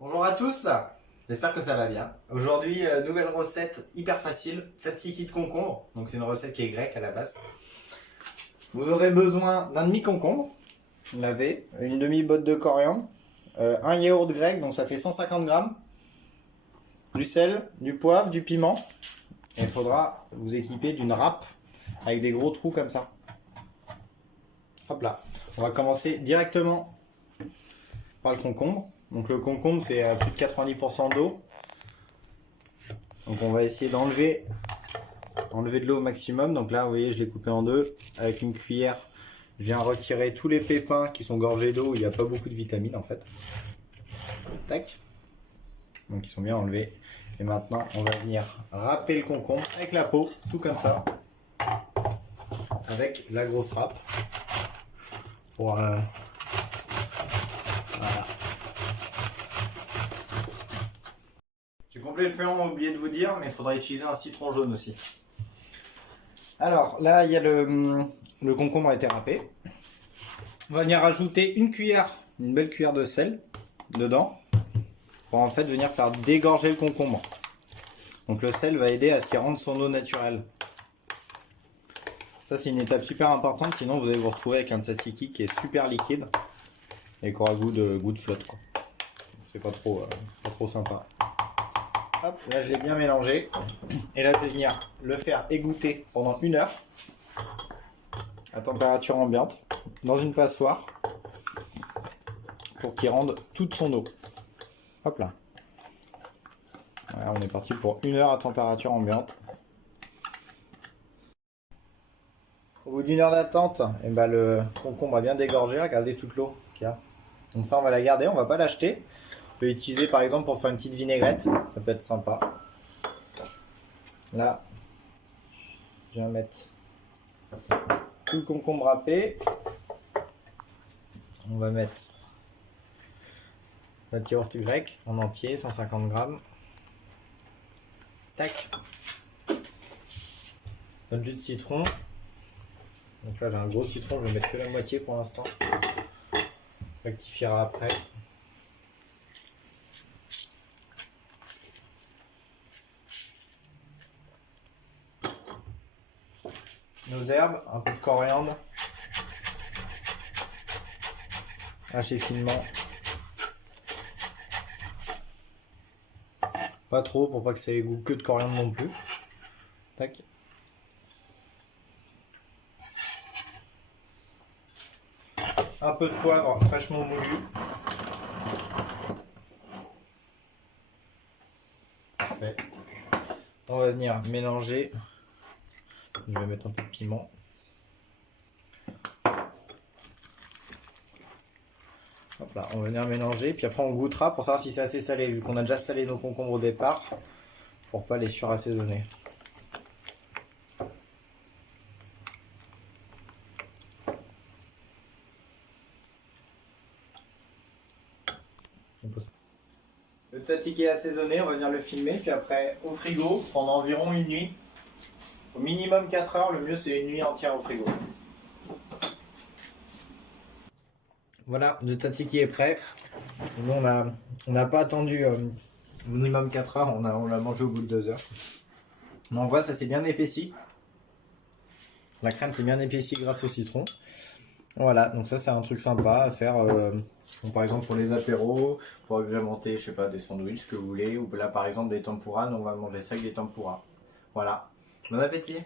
Bonjour à tous, j'espère que ça va bien. Aujourd'hui, nouvelle recette hyper facile, tzatziki de concombre. Donc c'est une recette qui est grecque à la base. Vous aurez besoin d'un demi-concombre, lavé, une demi-botte de coriandre, un yaourt grec, donc ça fait 150 grammes, du sel, du poivre, du piment. Et il faudra vous équiper d'une râpe avec des gros trous comme ça. Hop là. On va commencer directement par le concombre. Donc le concombre c'est à plus de 90% d'eau. Donc on va essayer d'enlever de l'eau au maximum. Donc là vous voyez je l'ai coupé en deux. Avec une cuillère je viens retirer tous les pépins qui sont gorgés d'eau. Il n'y a pas beaucoup de vitamines en fait. Tac. Donc ils sont bien enlevés. Et maintenant on va venir râper le concombre avec la peau. Tout comme ça. Avec la grosse râpe. Pour voilà. J'ai complètement oublié de vous dire, mais il faudra utiliser un citron jaune aussi. Alors là, il y a le concombre a été râpé. On va venir rajouter une belle cuillère de sel dedans, pour en fait venir faire dégorger le concombre. Donc le sel va aider à ce qu'il rende son eau naturelle. Ça c'est une étape super importante, sinon vous allez vous retrouver avec un tzatziki qui est super liquide et qui aura goût de flotte, quoi. C'est pas trop sympa. Hop, là je l'ai bien mélangé. Et là je vais venir le faire égoutter pendant 1 heure à température ambiante dans une passoire pour qu'il rende toute son eau. Hop là. Voilà, on est parti pour 1 heure à température ambiante. Au bout d'1 heure d'attente, et ben le concombre a bien dégorgé. Regardez toute l'eau qu'il y a. Donc ça on va la garder, on va pas l'acheter. On peut l'utiliser par exemple pour faire une petite vinaigrette, ça peut être sympa. Là, je vais mettre tout le concombre râpé. On va mettre notre yaourt grec en entier, 150 grammes. Tac. Notre jus de citron. Donc là j'ai un gros citron, je vais mettre que la moitié pour l'instant. On rectifiera après. Nos herbes, un peu de coriandre, haché finement, pas trop pour pas que ça ait goût que de coriandre non plus. Tac. Un peu de poivre fraîchement moulu. Parfait. On va venir mélanger. Je vais mettre un peu de piment. Hop là, on va venir mélanger, puis après on goûtera pour savoir si c'est assez salé, vu qu'on a déjà salé nos concombres au départ, pour pas les surassaisonner. Le tzatziki est assaisonné, on va venir le filmer, puis après au frigo pendant environ 1 nuit. Au minimum 4 heures, le mieux c'est 1 nuit entière au frigo. Voilà, le tzatziki est prêt. Nous on n'a pas attendu minimum 4 heures, on l'a mangé au bout de 2 heures. Mais on voit ça s'est bien épaissi. La crème s'est bien épaissie grâce au citron. Voilà, donc ça c'est un truc sympa à faire, par exemple pour les apéros, pour agrémenter, je sais pas, des sandwichs, ce que vous voulez, ou là par exemple des tempura, on va manger ça avec des tempura. Voilà, bon appétit!